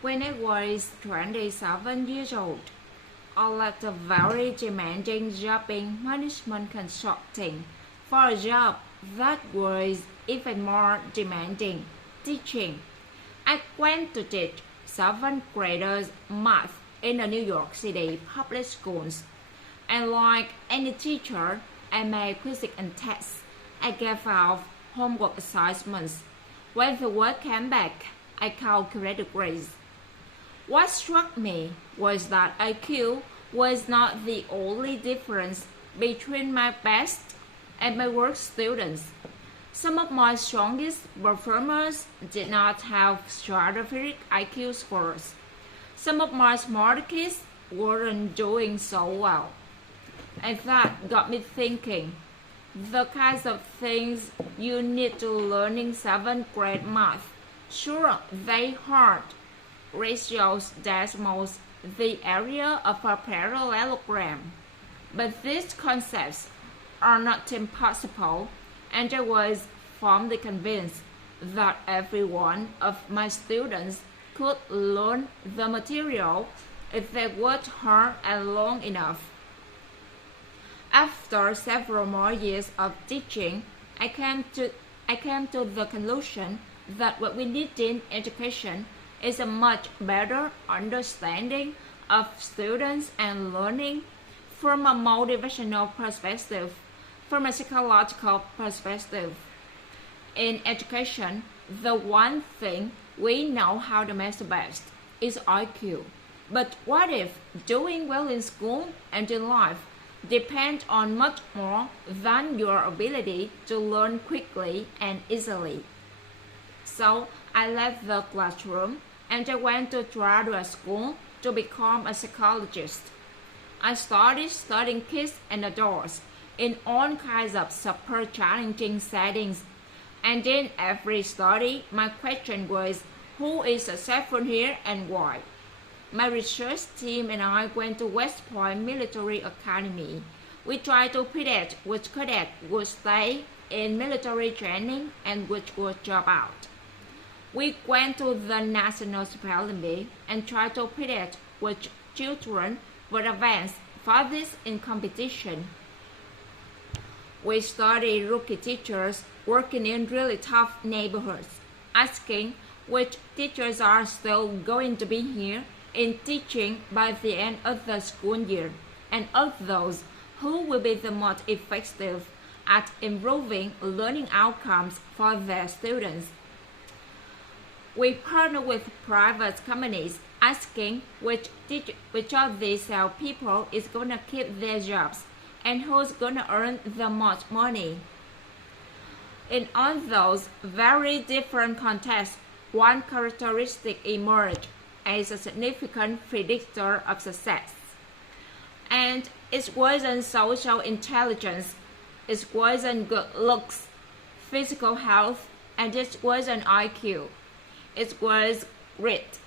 When I was 27 years old, I left a very demanding job in management consulting for a job that was even more demanding, teaching. I went to teach 7th graders math in the New York City public schools. And like any teacher, I made quizzes and tests. I gave out homework assignments. When the work came back, I calculated grades. What struck me was that IQ was not the only difference between my best and my worst students. Some of my strongest performers did not have stratospheric IQ scores. Some of my smart kids weren't doing so well. And that got me thinking, the kinds of things you need to learn in 7th grade math. Sure, they hard. Ratios, decimals, the area of a parallelogram. But these concepts are not impossible, and I was firmly convinced that every one of my students could learn the material if they worked hard and long enough. After several more years of teaching, I came to the conclusion that what we need in education is a much better understanding of students and learning from a motivational perspective, from a psychological perspective. In education, the one thing we know how to master best is IQ. But what if doing well in school and in life depend on much more than your ability to learn quickly and easily? So I left the classroom and I went to graduate school to become a psychologist. I started studying kids and adults in all kinds of super challenging settings. And in every study, my question was, who is successful here and why? My research team and I went to West Point Military Academy. We tried to predict which cadet would stay in military training and which would drop out. We went to the National Parliament and tried to predict which children would advance farthest in competition. We studied rookie teachers working in really tough neighborhoods, asking which teachers are still going to be here in teaching by the end of the school year, and of those who will be the most effective at improving learning outcomes for their students. We partner with private companies, asking which of these people is going to keep their jobs and who's going to earn the most money. In all those very different contexts, one characteristic emerged as a significant predictor of success. And it wasn't social intelligence, it wasn't good looks, physical health, and it wasn't IQ. It was grit.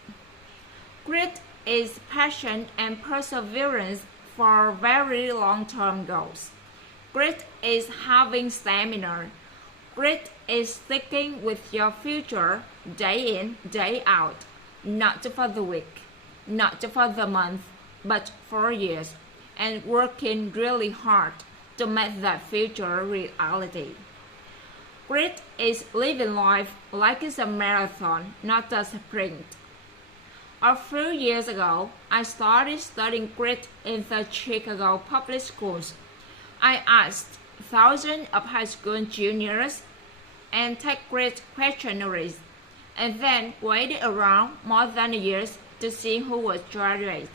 Grit is passion and perseverance for very long-term goals. Grit is having stamina. Grit is sticking with your future day in, day out, not for the week, not for the month, but for years, and working really hard to make that future reality. Grit is living life like it's a marathon, not a sprint. A few years ago, I started studying grit in the Chicago public schools. I asked thousands of high school juniors and take grit questionnaires, and then waited around more than a year to see who would graduate.